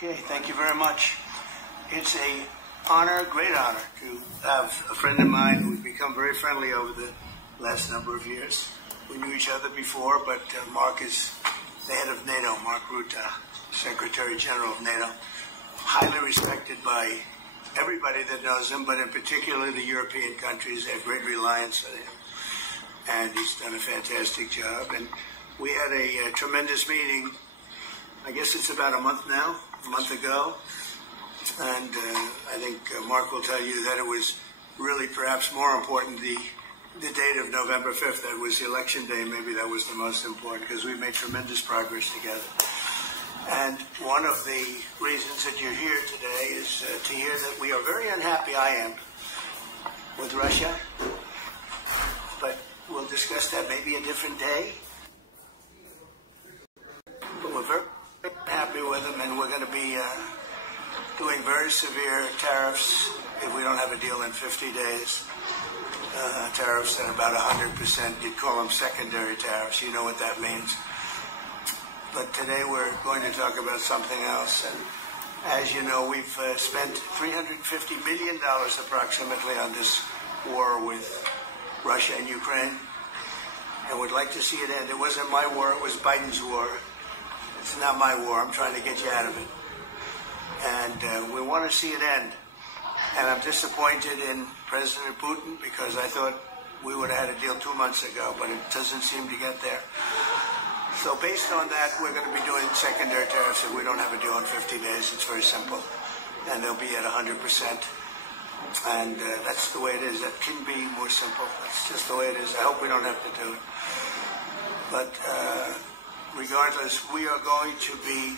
Okay, thank you very much. It's a honor, great honor, to have a friend of mine who's become very friendly over the last number of years. We knew each other before, but Mark is the head of NATO, Mark Rutte, Secretary General of NATO, highly respected by everybody that knows him, but in particular the European countries. They have great reliance on him, and he's done a fantastic job. And we had a tremendous meeting, I guess it's about a month ago, and I think Mark will tell you that it was really perhaps more important the date of November 5th. That was the election day. Maybe that was the most important, because we made tremendous progress together. And one of the reasons that you're here today is to hear that we are very unhappy, I am, with Russia. But we'll discuss that maybe a different day. But we're very happy with them, and we're going to be doing very severe tariffs if we don't have a deal in 50 days. Tariffs at about 100%. You'd call them secondary tariffs. You know what that means. But today we're going to talk about something else. And as you know, we've spent $350 million approximately on this war with Russia and Ukraine. And we'd like to see it end. It wasn't my war, it was Biden's war. It's not my war. I'm trying to get you out of it. And we want to see it end. And I'm disappointed in President Putin, because I thought we would have had a deal 2 months ago, but it doesn't seem to get there. So based on that, we're going to be doing secondary tariffs if we don't have a deal in 50 days. It's very simple. And they'll be at 100%. And that's the way it is. That can be more simple. That's just the way it is. I hope we don't have to do it. But regardless, we are going to be...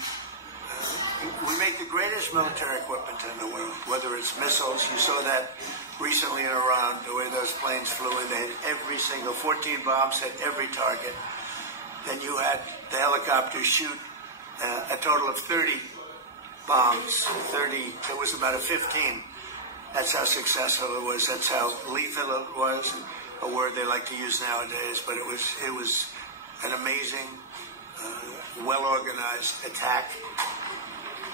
we make the greatest military equipment in the world, whether it's missiles. You saw that recently in Iran, the way those planes flew in. They had every single 14 bombs hit every target. Then you had the helicopters shoot a total of 30 bombs. 30. It was about a 15. That's how successful it was. That's how lethal it was. A word they like to use nowadays. But it was an amazing, well-organized attack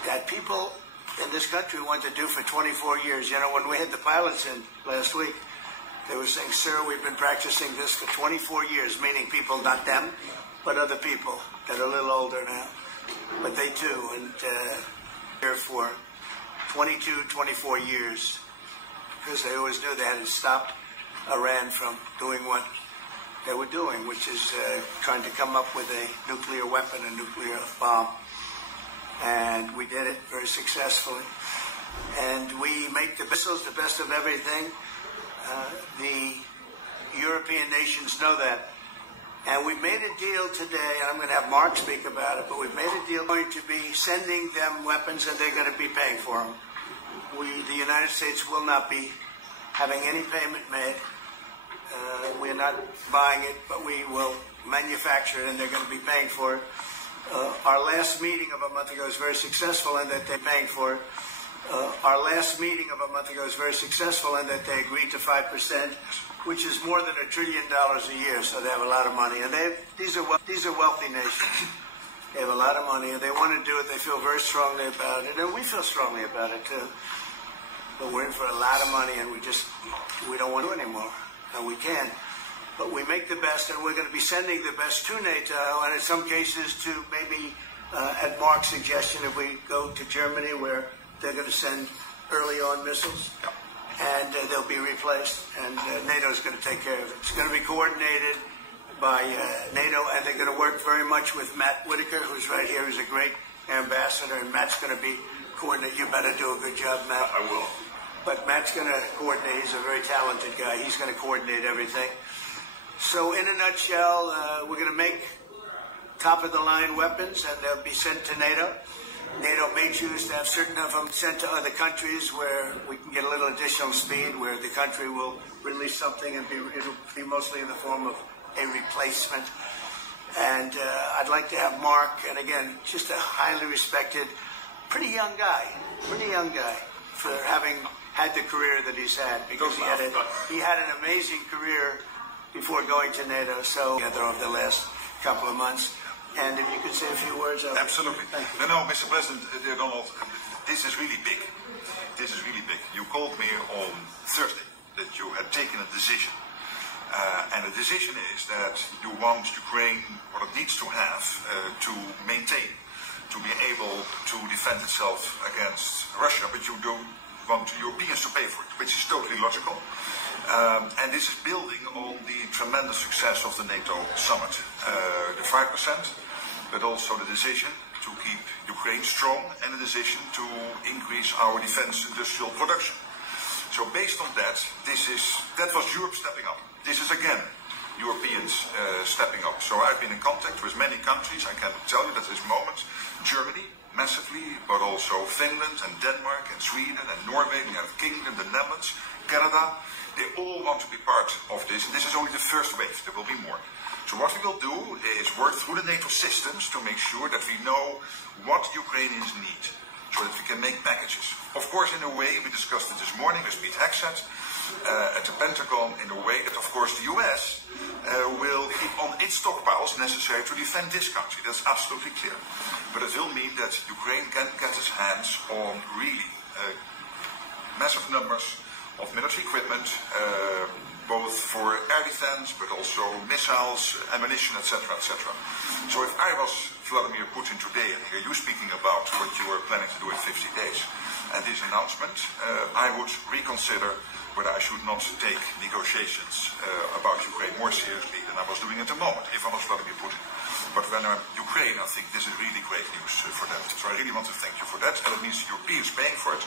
that people in this country want to do for 24 years. You know, when we had the pilots in last week, they were saying, "Sir, we've been practicing this for 24 years," meaning people, not them, but other people that are a little older now. But they too, and here for 22, 24 years, because they always knew they had to stop Iran from doing what they were doing, which is trying to come up with a nuclear weapon, a nuclear bomb. And we did it very successfully. And we make the missiles the best of everything. The European nations know that. And we made a deal today, and I'm going to have Mark speak about it, but we've made a deal going to be sending them weapons, and they're going to be paying for them. The United States will not be having any payment made. We're not buying it, but we will manufacture it, and they're going to be paying for it. Our last meeting of a month ago was very successful in that they're paying for it. Our last meeting of a month ago was very successful in that they agreed to 5%, which is more than $1 trillion a year, so they have a lot of money. And these are wealthy nations. They have a lot of money, and they want to do it. They feel very strongly about it, and we feel strongly about it, too. But we're in for a lot of money, and we don't want to anymore. And we can. But we make the best, and we're going to be sending the best to NATO, and in some cases to maybe, at Mark's suggestion, if we go to Germany, where they're going to send early on missiles, and they'll be replaced, and NATO is going to take care of it. It's going to be coordinated by NATO, and they're going to work very much with Matt Whitaker, who's right here, who's a great ambassador, and Matt's going to be coordinated. You better do a good job, Matt. I will. But Matt's going to coordinate. He's a very talented guy. He's going to coordinate everything. So in a nutshell, we're going to make top-of-the-line weapons, and they'll be sent to NATO. NATO may choose to have certain of them sent to other countries where we can get a little additional speed, where the country will release something and it'll be mostly in the form of a replacement. And I'd like to have Mark, and again, just a highly respected, pretty young guy for having had the career that he's had, because he had an amazing career before going to NATO, so together over the last couple of months. And if you could say a few words of Absolutely. Thank you. No, Mr. President, Donald, this is really big. This is really big. You called me on Thursday that you had taken a decision. And the decision is that you want Ukraine what it needs to have to maintain, to be able to defend itself against Russia, but you don't want Europeans to pay for it, which is totally logical. And this is building on the tremendous success of the NATO summit. The 5%, but also the decision to keep Ukraine strong and the decision to increase our defense industrial production. So based on that, that was Europe stepping up. This is again Europeans stepping up. So I've been in contact with many countries. I can tell you that at this moment, Germany massively, but also Finland and Denmark and Sweden and Norway, the United Kingdom, the Netherlands, Canada, they all want to be part of this. And this is only the first wave. There will be more. So what we will do is work through the NATO systems to make sure that we know what Ukrainians need, so that we can make packages. Of course, in a way, we discussed it this morning with Pete Hegseth at the Pentagon, in a way that, of course, the US will keep on its stockpiles necessary to defend this country. That's absolutely clear. But it will mean that Ukraine can get its hands on really massive numbers of military equipment, both for air defense, but also missiles, ammunition, etc., etc. So if I was Vladimir Putin today and hear you speaking about what you were planning to do in 50 days and this announcement, I would reconsider whether I should not take negotiations about Ukraine more seriously than I was doing at the moment, if I was Vladimir Putin. But when I'm Ukraine, I think this is really great news for them. So I really want to thank you for that, and it means the Europeans paying for it.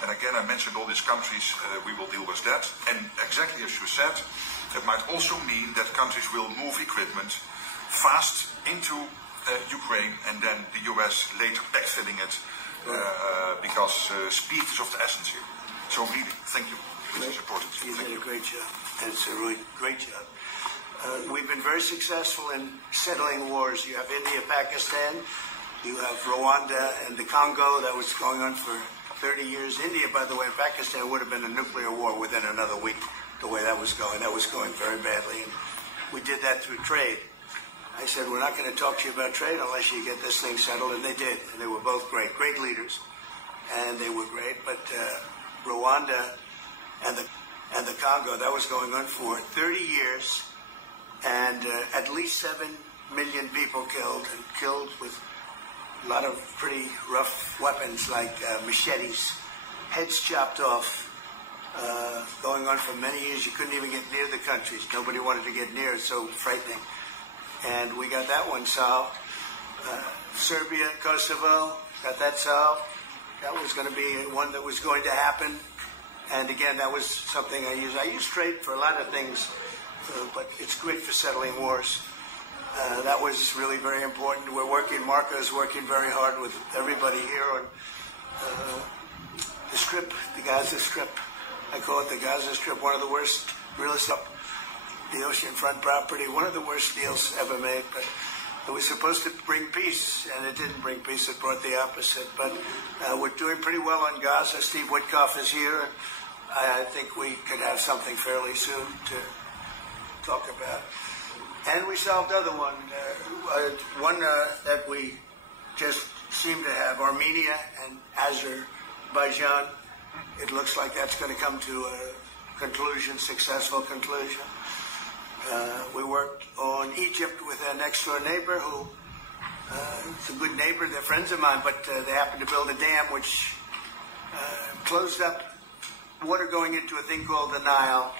And again, I mentioned all these countries, we will deal with that. And exactly as you said, it might also mean that countries will move equipment fast into Ukraine, and then the US later backfilling it, because speed is of the essence here. So really, thank you. This is important. You did a great job. And it's a really great job. We've been very successful in settling wars. You have India, Pakistan, you have Rwanda and the Congo. That was going on for 30 years. India, by the way, and Pakistan would have been a nuclear war within another week, the way that was going. That was going very badly. And we did that through trade. I said, we're not going to talk to you about trade unless you get this thing settled, and they did. And they were both great leaders. And they were great. But Rwanda and the Congo, that was going on for 30 years. And at least 7 million people killed with a lot of pretty rough weapons like machetes, heads chopped off, going on for many years. You couldn't even get near the countries. Nobody wanted to get near. It's so frightening. And we got that one solved. Serbia, Kosovo, got that solved. That was going to be one that was going to happen. And again, that was something I use. I use trade for a lot of things, but it's great for settling wars. That was really very important. We're working, Marco is working very hard with everybody here on the Strip, the Gaza Strip. I call it the Gaza Strip, one of the worst real estate, the oceanfront property, one of the worst deals ever made. But it was supposed to bring peace, and it didn't bring peace. It brought the opposite. But we're doing pretty well on Gaza. Steve Witkoff is here, and I think we could have something fairly soon to talk about. And we solved other one that we just seem to have, Armenia and Azerbaijan. It looks like that's going to come to a conclusion, successful conclusion. We worked on Egypt with a next-door neighbor who is a good neighbor. They're friends of mine, but they happened to build a dam which closed up water going into a thing called the Nile.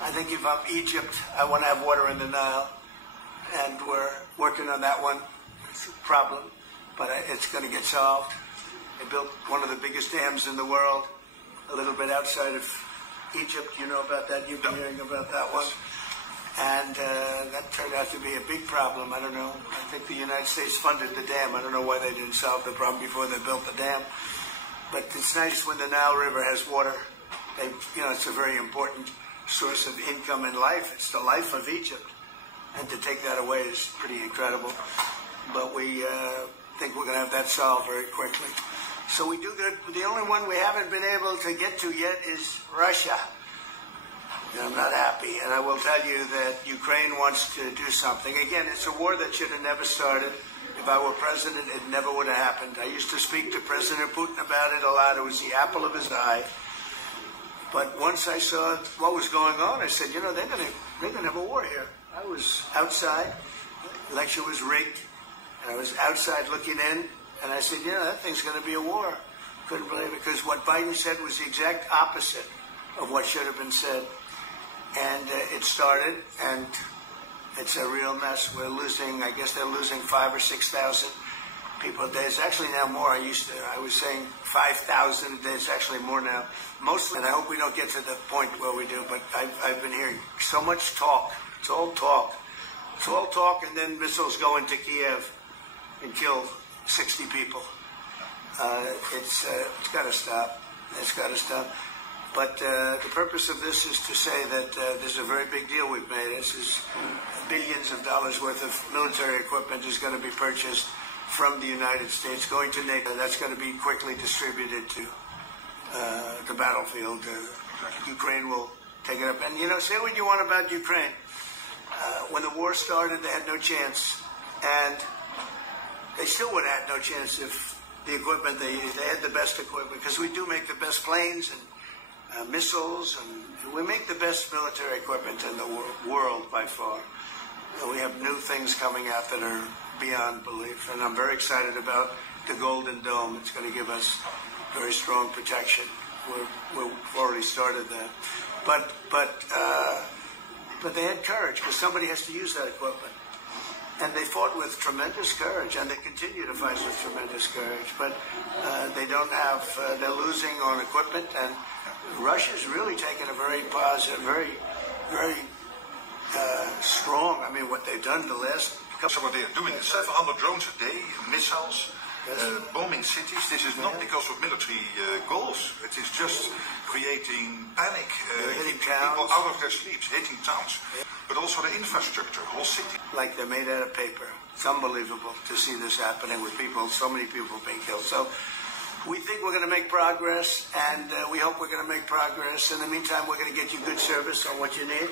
I think if I'm Egypt, I want to have water in the Nile, and we're working on that one. It's a problem, but it's going to get solved. They built one of the biggest dams in the world, a little bit outside of Egypt. You know about that? You've been hearing about that one. And that turned out to be a big problem. I don't know. I think the United States funded the dam. I don't know why they didn't solve the problem before they built the dam. But it's nice when the Nile River has water. It's a very important source of income and life. It's the life of Egypt. And to take that away is pretty incredible. But we think we're going to have that solved very quickly. So we do good. The only one we haven't been able to get to yet is Russia. and I'm not happy. And I will tell you that Ukraine wants to do something. Again, it's a war that should have never started. If I were president, it never would have happened. I used to speak to President Putin about it a lot. It was the apple of his eye. But once I saw what was going on, I said, you know, they're gonna have a war here. I was outside. The election was rigged. And I was outside looking in. And I said, yeah, that thing's going to be a war. Couldn't believe it, because what Biden said was the exact opposite of what should have been said. And it started, and it's a real mess. We're losing, I guess they're losing 5,000 or 6,000 people a day. It's actually now more. I was saying 5,000 a day. It's actually more now. Mostly, and I hope we don't get to the point where we do, but I've been hearing so much talk. It's all talk. It's all talk, and then missiles go into Kiev and kill 60 people. It's got to stop. It's got to stop. But the purpose of this is to say that this is a very big deal we've made. This is billions of dollars worth of military equipment is going to be purchased from the United States, going to NATO. That's going to be quickly distributed to the battlefield. Ukraine will take it up. And, you know, say what you want about Ukraine. When the war started, they had no chance. And they still would have had no chance if the equipment, they had the best equipment, because we do make the best planes and missiles, and we make the best military equipment in the world by far. And we have new things coming out that are beyond belief, and I'm very excited about the Golden Dome. It's going to give us very strong protection. We've already started that. But they had courage, because somebody has to use that equipment. And they fought with tremendous courage, and they continue to fight with tremendous courage. But they don't have, they're losing on equipment, and Russia's really taken a very positive, very strong, I mean, what they've done the last couple. So what they are doing is 700 drones a day, missiles, bombing cities. This is not because of military goals. It is just creating panic, hitting people out of their sleeps, hitting towns. But also the infrastructure, whole city. Like they're made out of paper. It's unbelievable to see this happening with people, so many people being killed. So we think we're going to make progress, and we hope we're going to make progress. In the meantime, we're going to get you good service on what you need.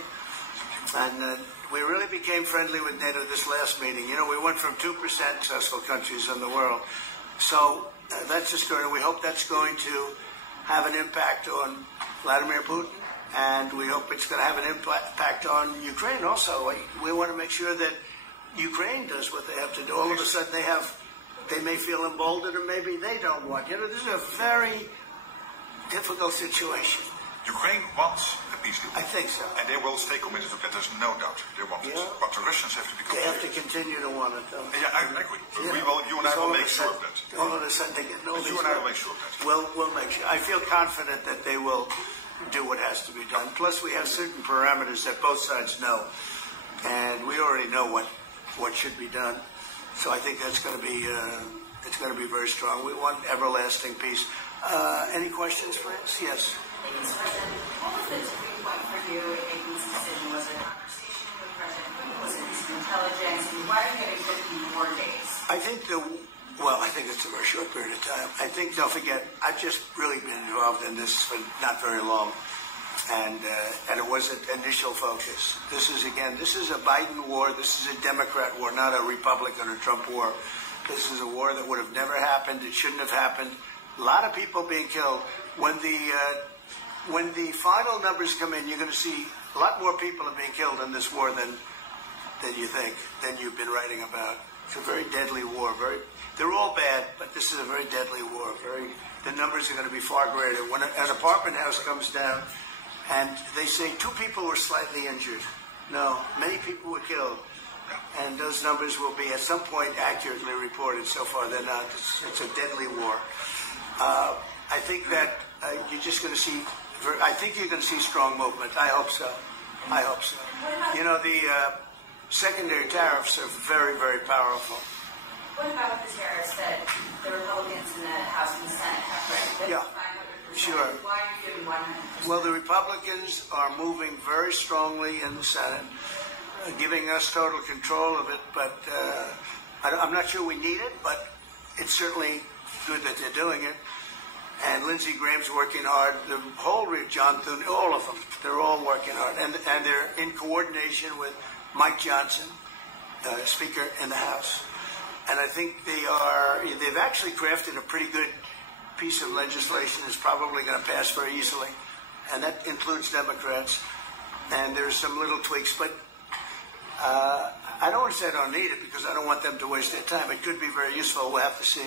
And we really became friendly with NATO this last meeting. You know, we went from 2% successful countries in the world. So that's just going to, we hope that's going to have an impact on Vladimir Putin. And we hope it's going to have an impact on Ukraine also. We want to make sure that Ukraine does what they have to do. All of a sudden they may feel emboldened, or maybe they don't want. You know, this is a very difficult situation. Ukraine wants a peace deal. I think so. And they will stay committed to it, there's no doubt. They want it. But the Russians have to become. They have to continue to want it, though. Yeah, I agree. You and I will make sure of that. All of a sudden they get no. You and I will make sure of that. We'll make sure. I feel confident that they will do what has to be done. Plus, we have certain parameters that both sides know, and we already know what should be done. So I think that's going to be it's going to be very strong. We want everlasting peace. Any questions, please? Yes. Thank you, President. What was the tipping point for you in making this decision? Was it a conversation with President Putin? Was it his intelligence? And why are you getting 50 more days? I think I think it's a very short period of time. I think, don't forget, I've just really been involved in this for not very long. And it was an initial focus. This is a Biden war. This is a Democrat war, not a Republican or Trump war. This is a war that would have never happened. It shouldn't have happened. A lot of people being killed. When the final numbers come in, you're going to see a lot more people are being killed in this war than you think, than you've been writing about. It's a very deadly war. They're all bad, but this is a very deadly war. The numbers are going to be far greater. When an apartment house comes down, and they say 2 people were slightly injured. No, many people were killed. And those numbers will be at some point accurately reported. So far, they're not. It's a deadly war. I think that you're just going to see. I think you're going to see strong movement. I hope so. I hope so. You know, the secondary tariffs are very, very powerful. What about the tariffs that the Republicans in the House and the Senate have read? Yeah, sure. Why are you giving 100%? Well, the Republicans are moving very strongly in the Senate, giving us total control of it. But I'm not sure we need it, but it's certainly good that they're doing it. And Lindsey Graham's working hard. The whole John Thune, all of them, they're all working hard, and they're in coordination with Mike Johnson, Speaker in the House. And I think they've actually crafted a pretty good piece of legislation that's probably going to pass very easily, and that includes Democrats. And there's some little tweaks, but I don't want to say I don't need it because I don't want them to waste their time. It could be very useful. We'll have to see.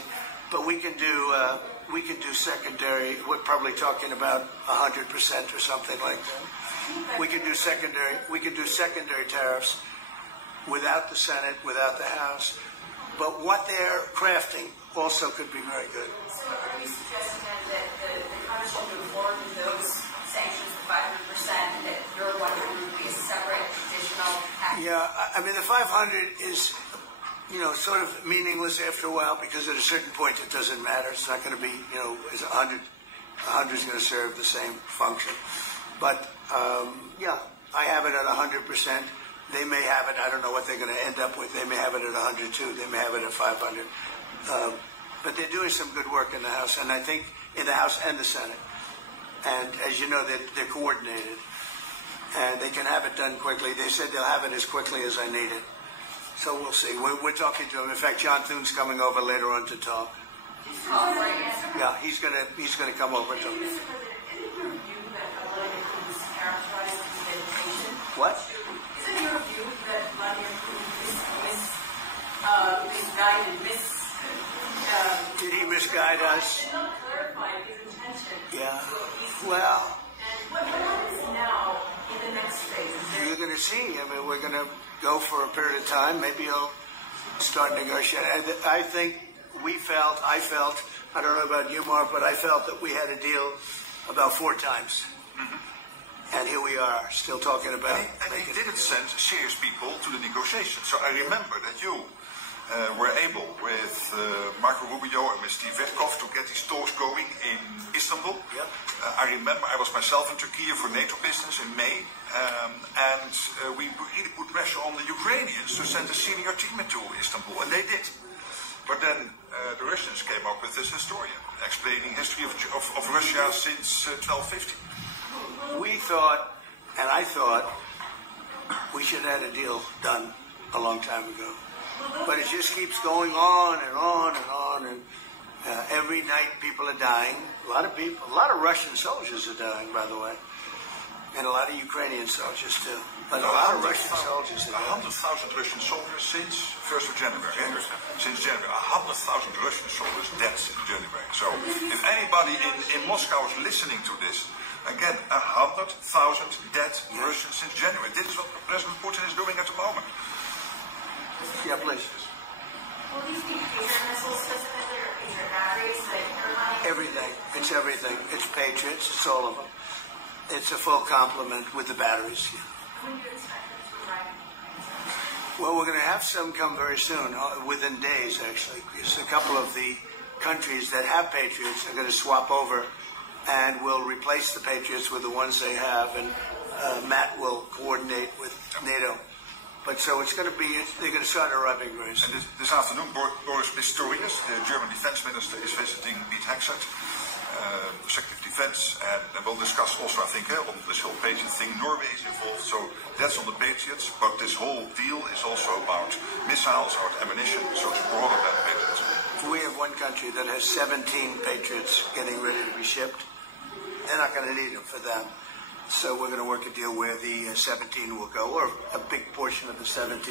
But we can do secondary. We're probably talking about 100% or something like that. We can do secondary tariffs without the Senate, without the House. But what they're crafting also could be very good. So are you suggesting then that the Congress should move forward with those sanctions, the 500%, and that your 100 would be a separate additional package? Yeah, I mean, the 500 is, sort of meaningless after a while because at a certain point it doesn't matter. It's not going to be, is 100 is going to serve the same function. But, yeah, I have it at 100%. They may have it, I don't know what they're going to end up with. They may have it at 100 too. They may have it at 500. But they're doing some good work in the House, and I think in the House and the Senate. And as you know, they're coordinated. And they can have it done quickly. They said they'll have it as quickly as I need it. So we'll see. We're talking to them. In fact, John Thune's coming over later on to talk. Yeah, he's gonna come over to them. What? Is it your view that Vladimir Putin Did he misguide us? did not clarify his intention? Yeah. Well. And what happens now in the next phase? You're going to see. I mean, we're going to go for a period of time. Maybe he'll start negotiating. I think I felt, I don't know about you, Mark, but I felt that we had a deal about 4 times. And here we are, still talking about it. And he didn't send serious people to the negotiations. So I remember that you were able, with Marco Rubio and with Steve Witkoff, to get these talks going in Istanbul. Yep. I remember I was myself in Turkey for NATO business in May, and we really put pressure on the Ukrainians to send a senior team into Istanbul, and they did. But then the Russians came up with this historian explaining history of Russia since 1250. We thought, and I thought, we should have had a deal done a long time ago. But it just keeps going on and on and on, and every night people are dying. A lot of Russian soldiers are dying, by the way, and a lot of Ukrainian soldiers too. But a lot of Russian soldiers are dying. 100,000 Russian soldiers since 1st of January. Since January, 100,000 Russian soldiers dead since January. So if anybody in Moscow is listening to this, again, 100,000 dead Russians since January. This is what President Putin is doing at the moment. Yeah, please. Will these be Patriot missiles specifically, or Patriot batteries that you're running? Everything. It's everything. It's Patriots. It's all of them. It's a full complement with the batteries. Yeah. When do you expect them to arrive? Well, we're going to have some come very soon, within days, actually. Because a couple of the countries that have Patriots are going to swap over and will replace the Patriots with the ones they have, and Matt will coordinate with NATO. But so it's going to be, they're going to start arriving very soon. And this afternoon, Boris Pistorius, the German defense minister, is visiting Pete Hegseth, Secretary of Defense, and we'll discuss also, I think, on this whole Patriot thing. Norway is involved, so that's on the Patriots, but this whole deal is also about missiles, about ammunition, so it's broader than Patriots. We have one country that has 17 Patriots getting ready to be shipped. They're not going to need them for them. So we're going to work a deal where the 17 will go, or a big portion of the 17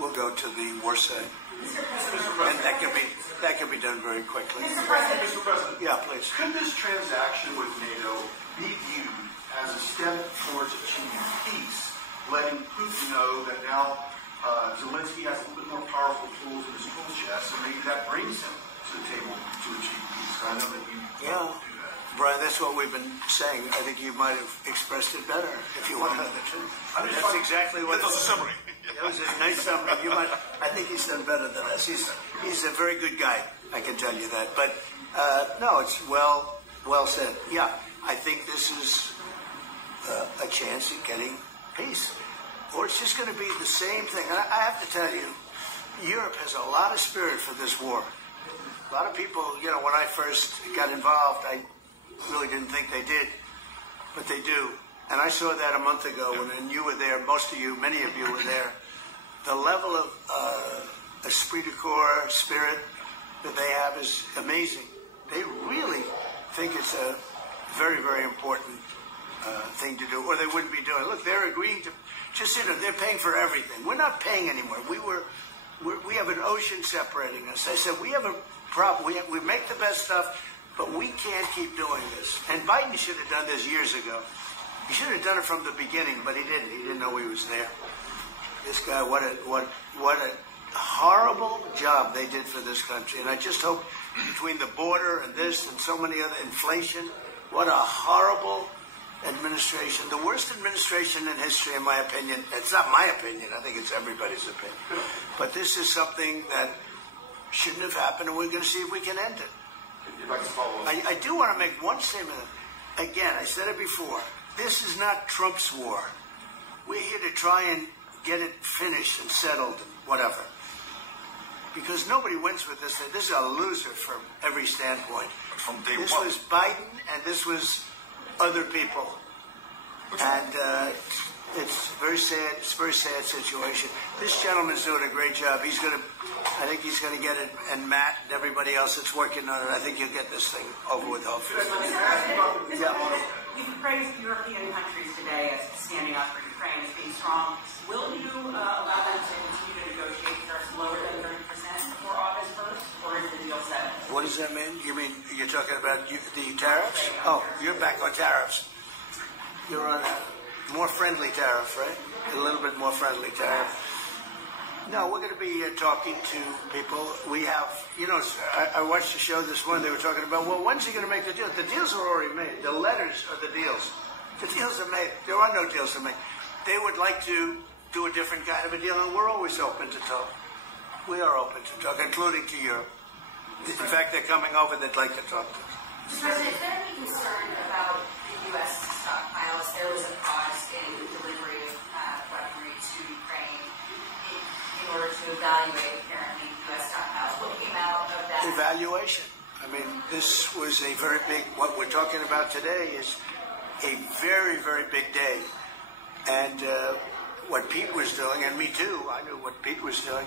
will go to the war site. And that can be done very quickly. Mr. President. Yeah, please. Could this transaction with NATO be viewed as a step towards achieving peace, letting Putin know that now Zelensky has a little bit more powerful tools in his tool chest, and maybe that brings him to the table to achieve peace? I know that you do that. Brian, that's what we've been saying. I think you might have expressed it better if you wanted to. That's exactly what. That was a summary. It was a nice summary. I think he's done better than us. He's a very good guy. I can tell you that. But no, it's well said. Yeah, I think this is a chance at getting peace, or it's just going to be the same thing. And I have to tell you, Europe has a lot of spirit for this war. A lot of people, when I first got involved, I really didn't think they did, but they do. And I saw that a month ago when you were there, most of you, many of you were there. The level of esprit de corps, spirit that they have is amazing. They really think it's a very, very important thing to do, or they wouldn't be doing it. Look, they're agreeing to, they're paying for everything. We're not paying anymore. We have an ocean separating us. I said, we have a problem. We make the best stuff, but we can't keep doing this. And Biden should have done this years ago. He should have done it from the beginning, but he didn't. He didn't know he was there. This guy, what a horrible job they did for this country. And I just hope between the border and this and so many other inflation, what a horrible administration. The worst administration in history, in my opinion. It's not my opinion. I think it's everybody's opinion. But this is something that shouldn't have happened, and we're going to see if we can end it. I do want to make one statement. Again, I said it before. This is not Trump's war. We're here to try and get it finished and settled and whatever. Because nobody wins with this. This is a loser from every standpoint. From day this one. was Biden, and this was other people. And it's very sad. It's a very sad situation. This gentleman's doing a great job. I think he's going to get it. And Matt and everybody else that's working on it, I think you'll get this thing over with, hopefully. You've praised European countries today as standing up for Ukraine as being strong. Will you allow them to continue to negotiate tariffs lower than 30% before August 1st, or is the deal set? What does that mean? You mean you're talking about the tariffs? Oh, you're back on tariffs. You're on a more friendly tariff, right? A little bit more friendly tariff. No, we're going to be talking to people. We have, I watched the show this morning. They were talking about, well, when's he going to make the deal? The deals are already made. The letters are the deals. The deals are made. There are no deals to make. They would like to do a different kind of a deal, and we're always open to talk. We are open to talk, including to Europe. In fact, they're coming over. They'd like to talk to us. Mr. President, is there any concern about the U.S. stockpiles? There was a pause in the delivery of weaponry to Ukraine in order to evaluate, apparently, U.S. stockpiles. What came out of that? Evaluation. I mean, this was a very big, what we're talking about today is a very, very big day. And what Pete was doing, and me too, I knew what Pete was doing,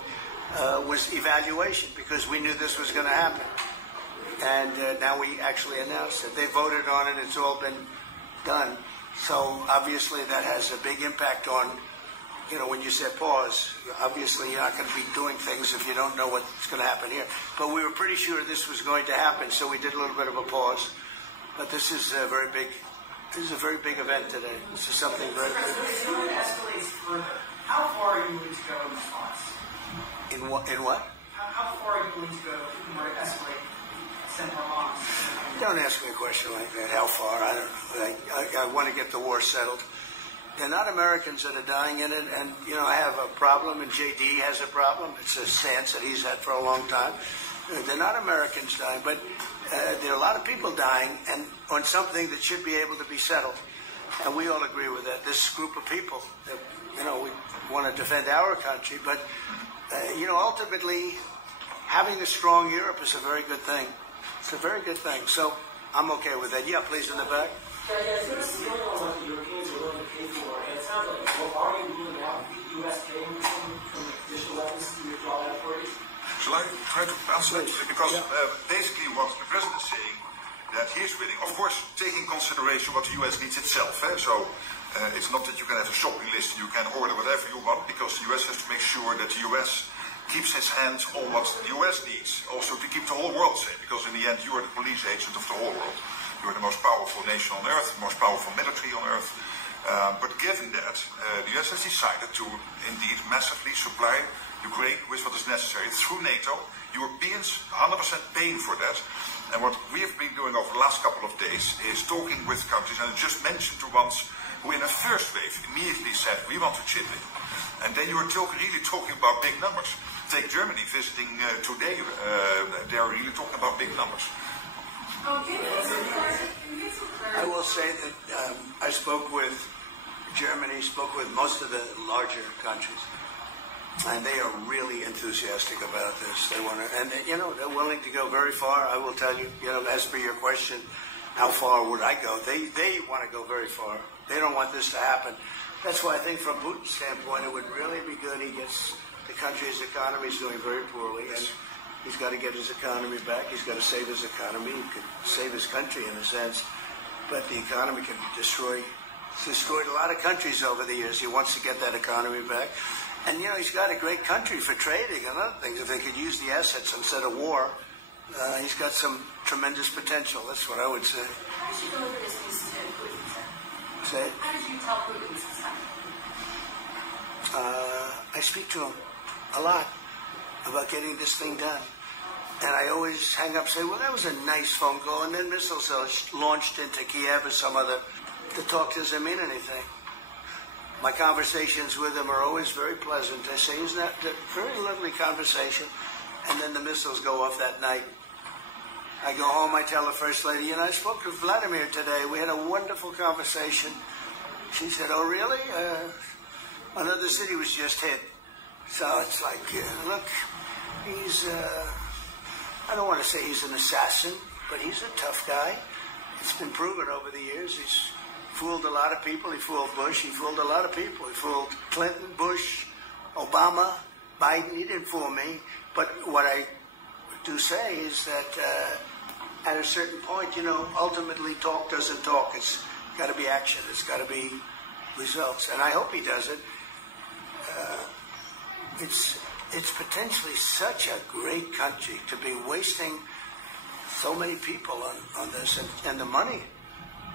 was evaluation, because we knew this was going to happen. And now we actually announced it. They voted on it. It's all been done. So obviously that has a big impact on, when you said pause, obviously you're not going to be doing things if you don't know what's going to happen here. But we were pretty sure this was going to happen, so we did a little bit of a pause. But this is a very big, event today. This is something very big. If it escalates further, how far are you willing to go in response? In what? How far are you willing to go in order to escalate Senator Hamas? Don't ask me a question like that. How far? I don't know. I want to get the war settled. They're not Americans that are dying in it, and, I have a problem, and J.D. has a problem. It's a stance that he's had for a long time. They're not Americans dying, but there are a lot of people dying, and on something that should be able to be settled. And we all agree with that. This group of people, we want to defend our country, but, ultimately, having a strong Europe is a very good thing. It's a very good thing. So I'm okay with that. Yeah, please, in the back. Yeah, it's going to see what the Europeans are willing to pay for. And it sounds like, are you ruling out the U.S. paying from additional weapons to withdraw that authority? Shall I try to answer that? Because basically what the president is saying, that he is willing, of course, taking consideration what the U.S. needs itself. So it's not that you can have a shopping list, you can order whatever you want, because the U.S. has to make sure that the U.S. keeps its hand on what the U.S. needs, also to keep the whole world safe, because in the end you are the police agent of the whole world. You are the most powerful nation on earth, the most powerful military on earth. But given that, the U.S. has decided to indeed massively supply Ukraine with what is necessary through NATO. Europeans 100% paying for that. And what we have been doing over the last couple of days is talking with countries, and I just mentioned the ones who in the first wave immediately said, we want to chip in. And then you are really talking about big numbers. Take Germany visiting today, they are really talking about big numbers. I will say that I spoke with Germany, spoke with most of the larger countries. And they are really enthusiastic about this. They want to, and you know, they're willing to go very far. I will tell you, you know, as for your question, how far would I go? They want to go very far. They don't want this to happen. That's why I think from Putin's standpoint, it would really be good. He gets the country's economy is doing very poorly, and he's got to get his economy back. He's got to save his economy. He could save his country in a sense, but the economy can be destroyed. He's destroyed a lot of countries over the years. He wants to get that economy back. And, you know, he's got a great country for trading and other things. If they could use the assets instead of war, he's got some tremendous potential. That's what I would say. How did you go over this news to Putin, sir? Say? How did you tell Putin this is happening? I speak to him a lot about getting this thing done. And I always hang up and say, well, that was a nice phone call. And then missiles are launched into Kiev or some other. The talk doesn't mean anything. My conversations with him are always very pleasant. I say, isn't that a very lovely conversation? And then the missiles go off that night. I go home, I tell the First Lady, you know, I spoke to Vladimir today. We had a wonderful conversation. She said, oh, really? Another city was just hit. So it's like, look, he's, I don't want to say he's an assassin, but he's a tough guy. It's been proven over the years. He's fooled a lot of people. He fooled Bush. He fooled a lot of people. He fooled Clinton, Bush, Obama, Biden. He didn't fool me. But what I do say is that at a certain point, you know, ultimately talk doesn't talk. It's got to be action. It's got to be results. And I hope he does it. It's potentially such a great country to be wasting so many people on this and the money.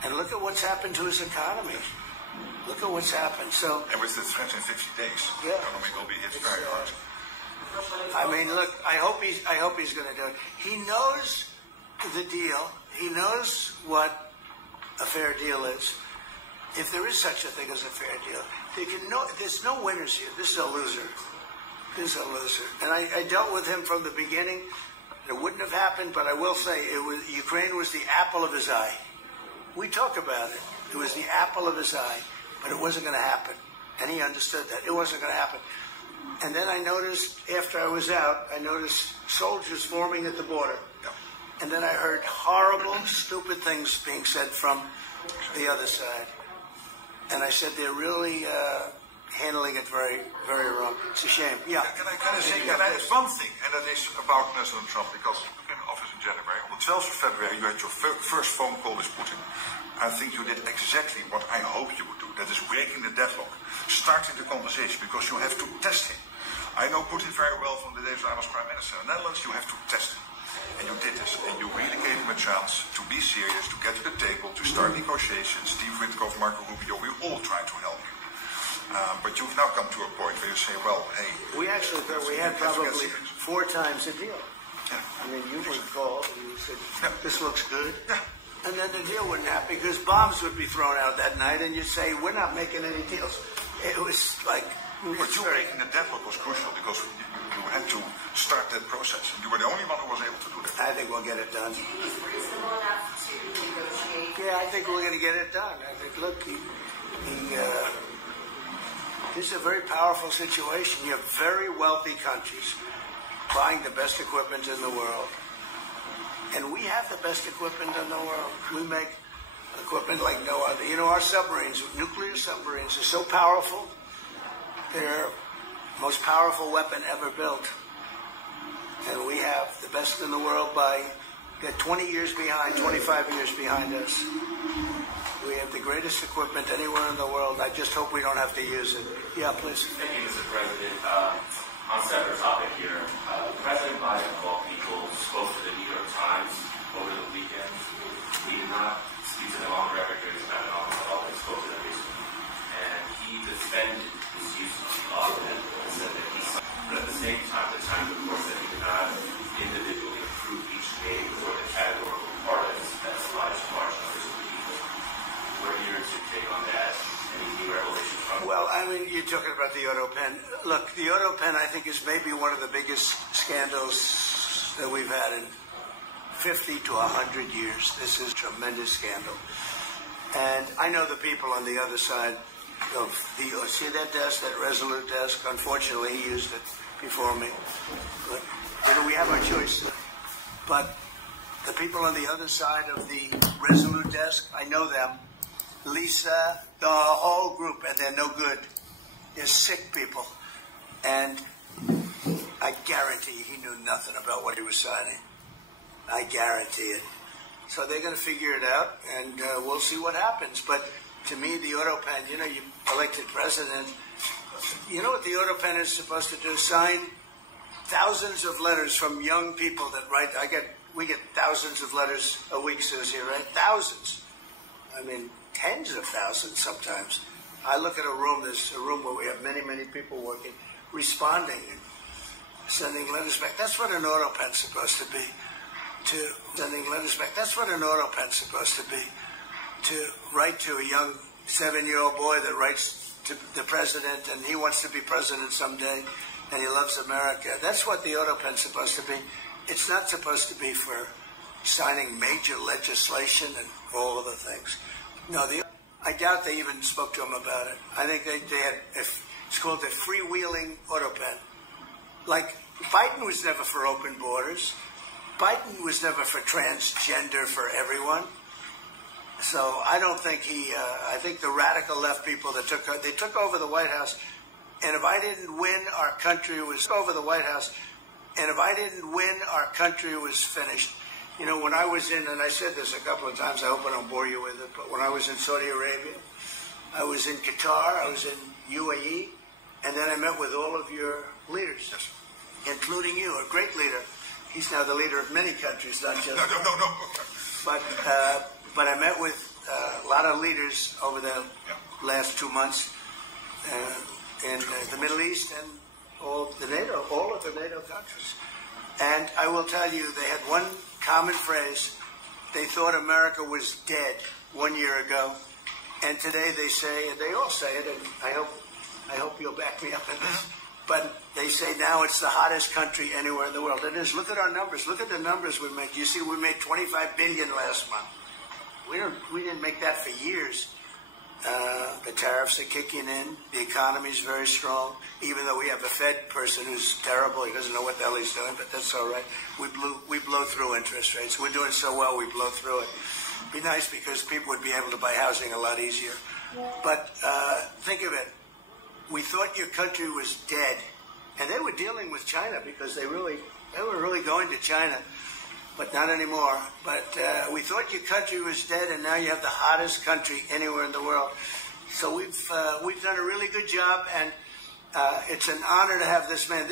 And look at what's happened to his economy. Look at what's happened. So, and with the threat in 50 days, yeah, the economy will be hit very hard. I mean, look, I hope he's going to do it. He knows the deal. He knows what a fair deal is. If there is such a thing as a fair deal, there's no winners here. This is a loser. This is a loser. And I dealt with him from the beginning. It wouldn't have happened, but I will say Ukraine was the apple of his eye. We talk about it. It was the apple of his eye, but it wasn't going to happen. And he understood that. It wasn't going to happen. And then I noticed, after I was out, I noticed soldiers forming at the border. And then I heard horrible, stupid things being said from the other side. And I said, they're really handling it very, very wrong. It's a shame. Yeah. Can I say that is one thing, and that is about President Trump, because you took in office in January. On the 12th of February, you had your first phone call with Putin. I think you did exactly what I hoped you would do. That is breaking the deadlock, starting the conversation, because you have to test him. I know Putin very well from the days when I was Prime Minister in the Netherlands. You have to test him. And you did this. And you really gave him a chance to be serious, to get to the table, to start negotiations. Steve Witkoff, Marco Rubio, we all try to help you. But you've now come to a point where you say, well, hey... We actually thought we had probably 4 times the deal. Yeah. I mean, you would call and you said, this looks good. Yeah. And then the deal wouldn't happen because bombs would be thrown out that night and you'd say, we're not making any deals. It was like... But you breaking the deadlock was crucial because you had to start that process. And you were the only one who was able to do that. I think we'll get it done. Do you think he's reasonable enough to negotiate? Yeah, I think we're going to get it done. I think, look, this is a very powerful situation. You have very wealthy countries buying the best equipment in the world. And we have the best equipment in the world. We make equipment like no other. You know, our submarines, nuclear submarines, are so powerful. They're the most powerful weapon ever built. And we have the best in the world by 20 years behind, 25 years behind us. We have the greatest equipment anywhere in the world. I just hope we don't have to use it. Yeah, please. Thank you, Mr. President. On a separate topic here, President Biden, of all people, spoke to the New York Times over the weekend. He did not speak to them on record during his time in office at all, but he spoke to them recently. And he defended his use of the offense and said that he saw, but at the same time, the Times reports that he did not individually approve each name for the categorical part that applies to large numbers of people. We're here to take on that. Any new revelations from... Well, I mean, you're talking about the auto pen. Look, the auto pen, I think, is maybe one of the biggest scandals that we've had in 50 to 100 years. This is a tremendous scandal. And I know the people on the other side See that desk, that Resolute desk? Unfortunately, he used it before me. But, we have our choice. But the people on the other side of the Resolute desk, I know them. Lisa, the whole group, and they're no good. They're sick people. And I guarantee he knew nothing about what he was signing. I guarantee it. So they're going to figure it out, and we'll see what happens. But to me, the autopen, you elected president, you know what the autopen is supposed to do? Sign thousands of letters from young people that write. We get thousands of letters a week, Susie, right? Thousands. I mean, tens of thousands sometimes. I look at a room, there's a room where we have many, many people working, responding and sending letters back. That's what an autopen's supposed to be. Sending letters back. That's what an autopen's supposed to be. To write to a young 7-year-old boy that writes to the president, and he wants to be president someday, and he loves America. That's what the autopen's supposed to be. It's not supposed to be for signing major legislation and all of the things. No, I doubt they even spoke to him about it. I think they had, it's called the freewheeling autopen. Like, Biden was never for open borders. Biden was never for transgender for everyone. So I don't think I think the radical left people that took over the White House, and if I didn't win, our country was over the White House, and if I didn't win, our country was finished. When I was in, and I said this a couple of times, I hope I don't bore you with it, but when I was in Saudi Arabia, I was in Qatar, I was in UAE, and then I met with all of your leaders, including you, a great leader. He's now the leader of many countries, not just... No. But I met with a lot of leaders over the last 2 months in the Middle East and all of the NATO countries. And I will tell you, they had one common phrase. They thought America was dead 1 year ago. And today they say, and they all say it, and I hope you'll back me up in this, but they say now it's the hottest country anywhere in the world. It is. Look at our numbers. Look at the numbers we made. You see, we made $25 billion last month. We didn't make that for years. The tariffs are kicking in. The economy's very strong. Even though we have a Fed person who's terrible, he doesn't know what the hell he's doing, but that's all right. We blow through interest rates. We're doing so well, we blow through it. Be nice because people would be able to buy housing a lot easier. But think of it. We thought your country was dead, and they were dealing with China because they were really going to China. But not anymore. But we thought your country was dead, and now you have the hottest country anywhere in the world. So we've done a really good job, and it's an honor to have this man.